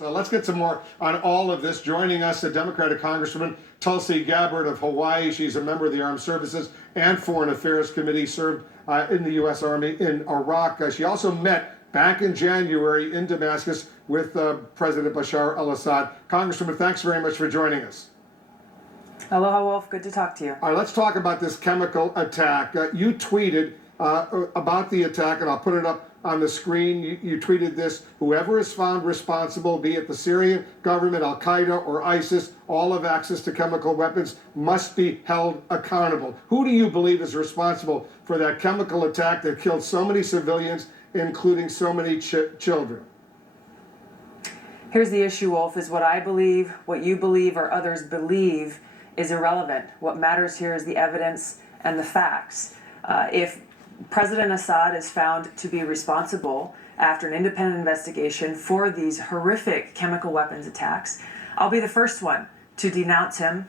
So let's get some more on all of this. Joining us, a Democratic Congresswoman, Tulsi Gabbard of Hawaii. She's a member of the Armed Services and Foreign Affairs Committee, served in the U.S. Army in Iraq. She also met back in January in Damascus with President Bashar al-Assad. Congresswoman, thanks very much for joining us. Aloha, Wolf. Good to talk to you. All right, let's talk about this chemical attack. You tweeted about the attack, and I'll put it up on the screen. You tweeted this: whoever is found responsible, be it the Syrian government, Al-Qaeda, or ISIS, all have access to chemical weapons, must be held accountable. Who do you believe is responsible for that chemical attack that killed so many civilians, including so many children? Here's the issue, Wolf, is what I believe, what you believe, or others believe is irrelevant. What matters here is the evidence and the facts. If President Assad is found to be responsible after an independent investigation for these horrific chemical weapons attacks, I'll be the first one to denounce him,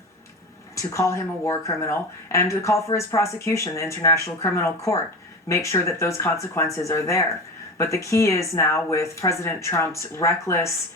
to call him a war criminal, and to call for his prosecution, the International Criminal Court. Make sure that those consequences are there. But the key is now, with President Trump's reckless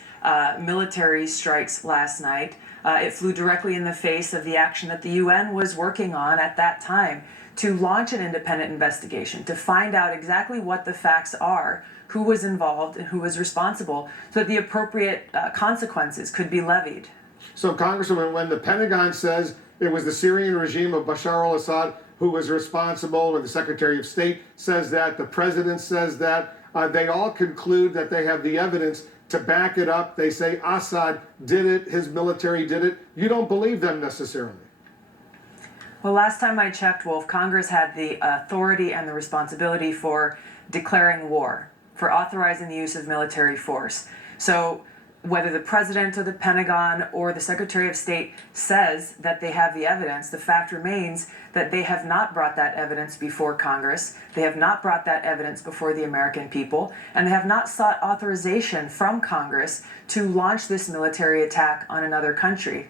military strikes last night, it flew directly in the face of the action that the UN was working on at that time, to launch an independent investigation, to find out exactly what the facts are, who was involved and who was responsible, so that the appropriate consequences could be levied. So, Congresswoman, when the Pentagon says it was the Syrian regime of Bashar al-Assad who was responsible, when the Secretary of State says that, the President says that, they all conclude that they have the evidence to back it up. They say Assad did it, his military did it. You don't believe them necessarily. Well, last time I checked, Wolf, Congress had the authority and the responsibility for declaring war, for authorizing the use of military force. So whether the President or the Pentagon or the Secretary of State says that they have the evidence, the fact remains that they have not brought that evidence before Congress, they have not brought that evidence before the American people, and they have not sought authorization from Congress to launch this military attack on another country.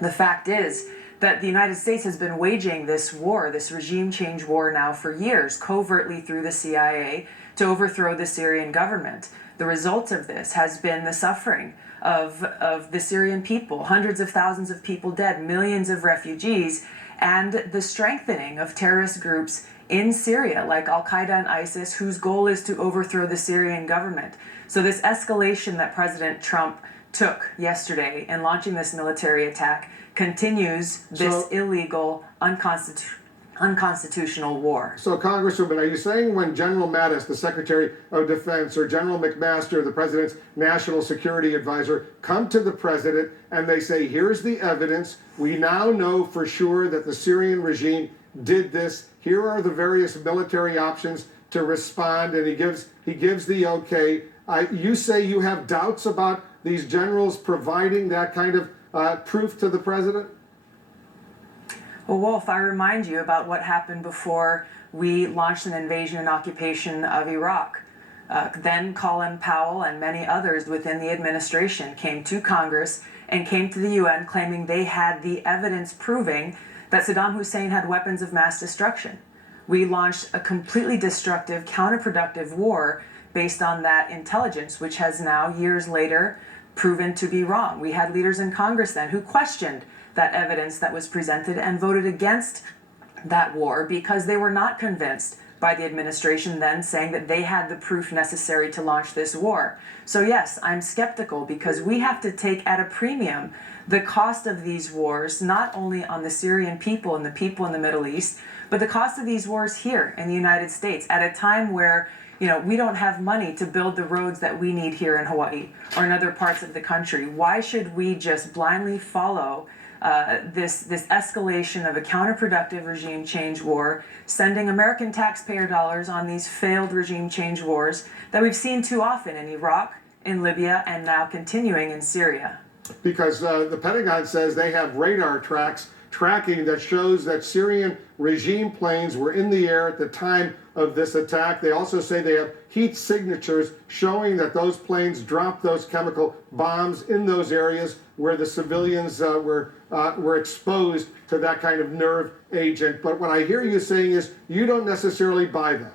The fact is that the United States has been waging this war, this regime change war now for years, covertly through the CIA, to overthrow the Syrian government. The result of this has been the suffering of the Syrian people, hundreds of thousands of people dead, millions of refugees, and the strengthening of terrorist groups in Syria, like Al-Qaeda and ISIS, whose goal is to overthrow the Syrian government. So this escalation that President Trump took yesterday in launching this military attack continues this illegal, unconstitutional war. So, Congresswoman, are you saying when General Mattis, the Secretary of Defense, or General McMaster, the President's National Security Advisor, come to the President and they say, here's the evidence, we now know for sure that the Syrian regime did this, here are the various military options to respond, and he gives the okay, you say you have doubts about these generals providing that kind of proof to the President? Well, Wolf, I remind you about what happened before we launched an invasion and occupation of Iraq. Then Colin Powell and many others within the administration came to Congress and came to the UN claiming they had the evidence proving that Saddam Hussein had weapons of mass destruction. We launched a completely destructive, counterproductive war based on that intelligence, which has now, years later, proven to be wrong. We had leaders in Congress then who questioned that evidence that was presented and voted against that war because they were not convinced by the administration then, saying that they had the proof necessary to launch this war. So yes, I'm skeptical because we have to take at a premium the cost of these wars, not only on the Syrian people and the people in the Middle East, but the cost of these wars here in the United States at a time where we don't have money to build the roads that we need here in Hawaii or in other parts of the country. Why should we just blindly follow this escalation of a counterproductive regime change war, sending American taxpayer dollars on these failed regime change wars that we've seen too often in Iraq, in Libya, and now continuing in Syria? Because the Pentagon says they have radar tracking that shows that Syrian regime planes were in the air at the time of this attack. They also say they have heat signatures showing that those planes dropped those chemical bombs in those areas where the civilians were exposed to that kind of nerve agent. But what I hear you saying is you don't necessarily buy that.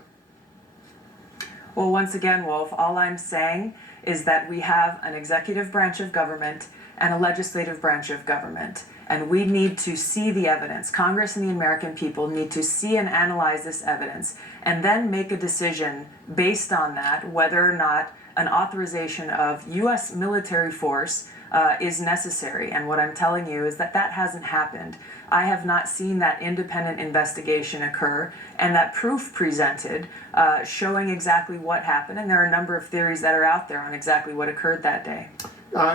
Well, once again, Wolf, all I'm saying is that we have an executive branch of government and a legislative branch of government. And we need to see the evidence. Congress and the American people need to see and analyze this evidence and then make a decision based on that whether or not an authorization of U.S. military force is necessary. And what I'm telling you is that that hasn't happened. I have not seen that independent investigation occur and that proof presented showing exactly what happened. And there are a number of theories that are out there on exactly what occurred that day.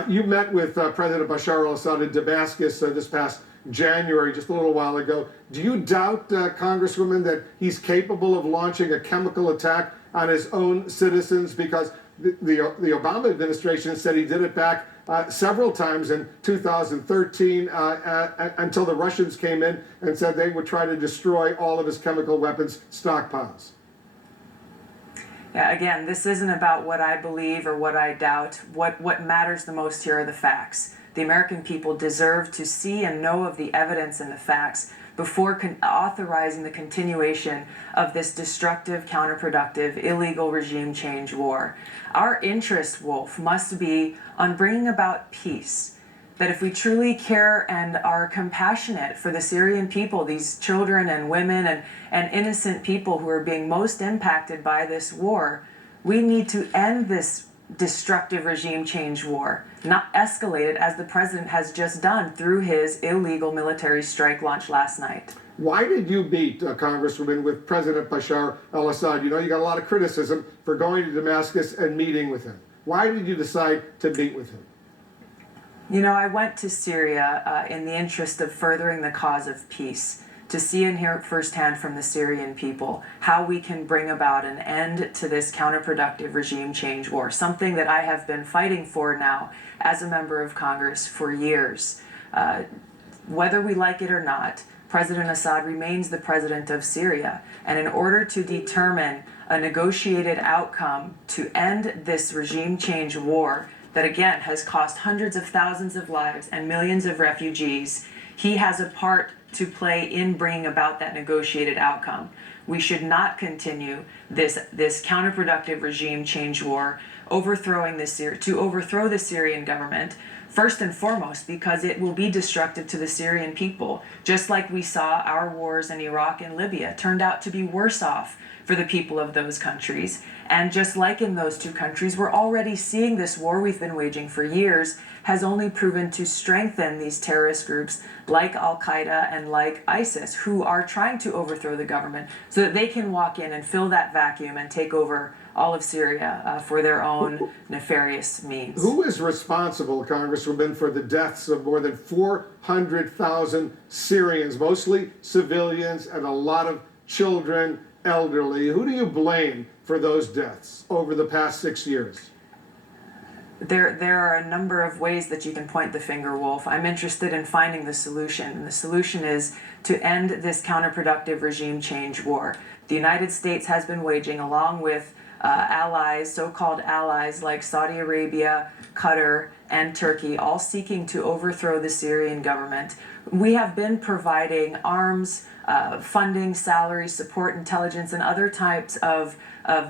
You met with President Bashar al-Assad in Damascus this past January, just a little while ago. Do you doubt, Congresswoman, that he's capable of launching a chemical attack on his own citizens? Because the Obama administration said he did it back several times in 2013 until the Russians came in and said they would try to destroy all of his chemical weapons stockpiles. Yeah, again, this isn't about what I believe or what I doubt. What matters the most here are the facts. The American people deserve to see and know of the evidence and the facts before authorizing the continuation of this destructive, counterproductive, illegal regime change war. Our interest, Wolf, must be on bringing about peace. That if we truly care and are compassionate for the Syrian people, these children and women and innocent people who are being most impacted by this war, we need to end this destructive regime change war, not escalate it as the president has just done through his illegal military strike launch last night. Why did you meet, Congresswoman, with President Bashar al-Assad? You know, you got a lot of criticism for going to Damascus and meeting with him. Why did you decide to meet with him? You know, I went to Syria in the interest of furthering the cause of peace, to see and hear firsthand from the Syrian people how we can bring about an end to this counterproductive regime change war, something that I have been fighting for now as a member of Congress for years. Whether we like it or not, President Assad remains the president of Syria, and in order to determine a negotiated outcome to end this regime change war that again has cost hundreds of thousands of lives and millions of refugees, he has a part to play in bringing about that negotiated outcome. We should not continue this counterproductive regime change war, to overthrow the Syrian government, first and foremost because it will be destructive to the Syrian people, just like we saw our wars in Iraq and Libya turned out to be worse off for the people of those countries. And just like in those two countries, we're already seeing this war we've been waging for years has only proven to strengthen these terrorist groups like Al-Qaeda and like ISIS, who are trying to overthrow the government so that they can walk in and fill that vacuum and take over all of Syria for their own nefarious means. Who is responsible, Congresswoman, for the deaths of more than 400,000 Syrians, mostly civilians and a lot of children, elderly? Who do you blame for those deaths over the past 6 years? There are a number of ways that you can point the finger, Wolf. I'm interested in finding the solution, and the solution is to end this counterproductive regime change war. The United States has been waging, along with allies, so-called allies like Saudi Arabia, Qatar, and Turkey, all seeking to overthrow the Syrian government. We have been providing arms, funding, salary, support, intelligence, and other types of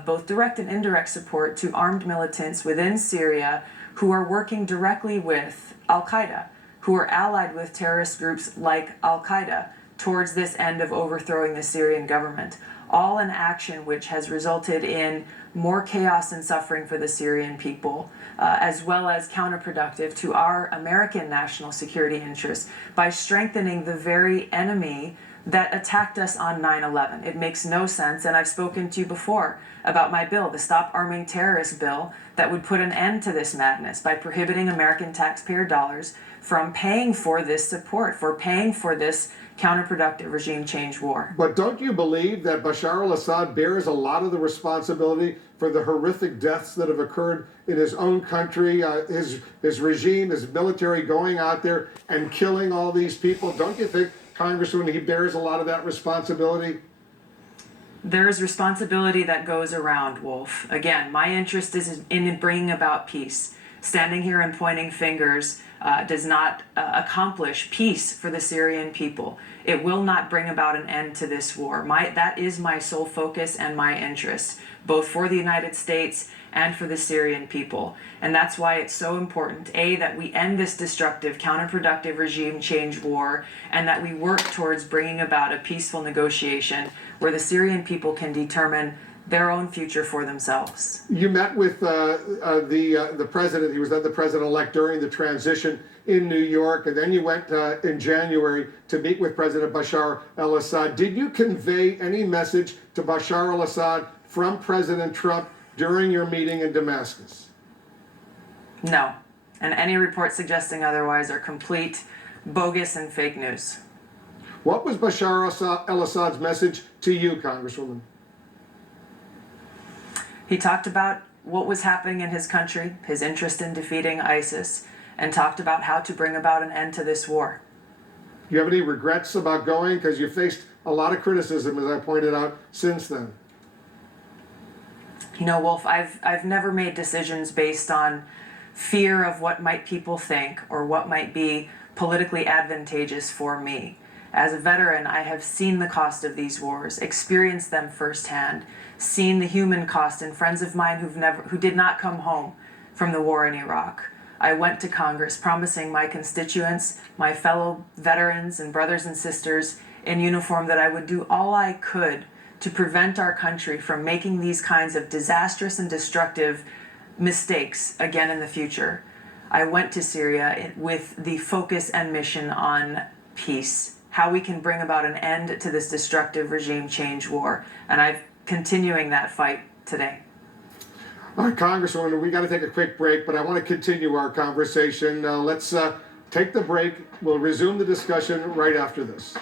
both direct and indirect support to armed militants within Syria who are working directly with Al-Qaeda, who are allied with terrorist groups like Al-Qaeda towards this end of overthrowing the Syrian government. All an action which has resulted in more chaos and suffering for the Syrian people, as well as counterproductive to our American national security interests by strengthening the very enemy that attacked us on 9/11. It makes no sense, and I've spoken to you before about my bill, the Stop Arming Terrorists bill, that would put an end to this madness by prohibiting American taxpayer dollars from paying for this support, for paying for this counterproductive regime change war. But don't you believe that Bashar al-Assad bears a lot of the responsibility for the horrific deaths that have occurred in his own country, his regime, his military going out there and killing all these people? Don't you think, Congresswoman, he bears a lot of that responsibility? There is responsibility that goes around, Wolf. Again, my interest is in bringing about peace. Standing here and pointing fingers does not accomplish peace for the Syrian people. It will not bring about an end to this war. That is my sole focus and my interest, both for the United States and for the Syrian people. And that's why it's so important, A, that we end this destructive, counterproductive regime change war, and that we work towards bringing about a peaceful negotiation where the Syrian people can determine their own future for themselves. You met with the president. He was then the president-elect during the transition in New York, and then you went in January to meet with President Bashar al-Assad. Did you convey any message to Bashar al-Assad from President Trump during your meeting in Damascus? No, and any reports suggesting otherwise are complete, bogus, and fake news. What was Bashar al-Assad's message to you, Congresswoman? He talked about what was happening in his country, his interest in defeating ISIS, and talked about how to bring about an end to this war. Do you have any regrets about going? Because you faced a lot of criticism, as I pointed out, since then. You know, Wolf, I've never made decisions based on fear of what might people think or what might be politically advantageous for me. As a veteran, I have seen the cost of these wars, experienced them firsthand, seen the human cost in friends of mine who did not come home from the war in Iraq. I went to Congress promising my constituents, my fellow veterans and brothers and sisters in uniform that I would do all I could to prevent our country from making these kinds of disastrous and destructive mistakes again in the future. I went to Syria with the focus and mission on peace, how we can bring about an end to this destructive regime change war, and I'm continuing that fight today. All right, Congresswoman, we got to take a quick break, but I want to continue our conversation. Let's take the break. We'll resume the discussion right after this.